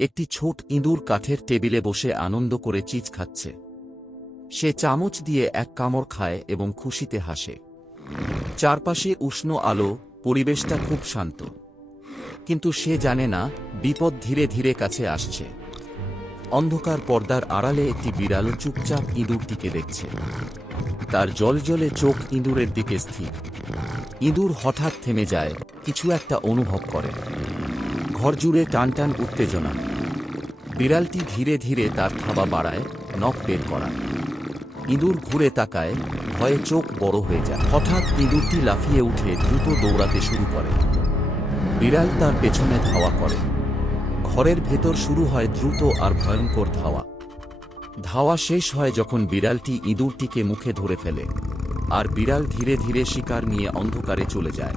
একটি ছোট ইঁদুর কাঠের টেবিলে বসে আনন্দ করে চিজ খাচ্ছে। সে চামচ দিয়ে এক কামড় খায় এবং খুশিতে হাসে। চারপাশে উষ্ণ আলো, পরিবেশটা খুব শান্ত। কিন্তু সে জানে না, বিপদ ধীরে ধীরে কাছে আসছে। অন্ধকার পর্দার আড়ালে একটি বিড়াল চুপচাপ ইঁদুরটিকে দেখছে। তার জ্বলজ্বলে চোখ ইঁদুরের দিকে স্থির। ইঁদুর হঠাৎ থেমে যায়, কিছু একটা অনুভব করে। ঘর জুড়ে টানটান উত্তেজনা। বিড়ালটি ধীরে ধীরে তার থাবা বাড়ায়, নখ বের করা। ইঁদুর ঘুরে তাকায়, ভয়ে চোখ বড় হয়ে যায়। হঠাৎ ইঁদুরটি লাফিয়ে উঠে দ্রুত দৌড়াতে শুরু করে। বিড়াল তার পেছনে ধাওয়া করে। ঘরের ভেতর শুরু হয় দ্রুত আর ভয়ঙ্কর ধাওয়া। ধাওয়া শেষ হয় যখন বিড়ালটি ইঁদুরটিকে মুখে ধরে ফেলে, আর বিড়াল ধীরে ধীরে শিকার নিয়ে অন্ধকারে চলে যায়।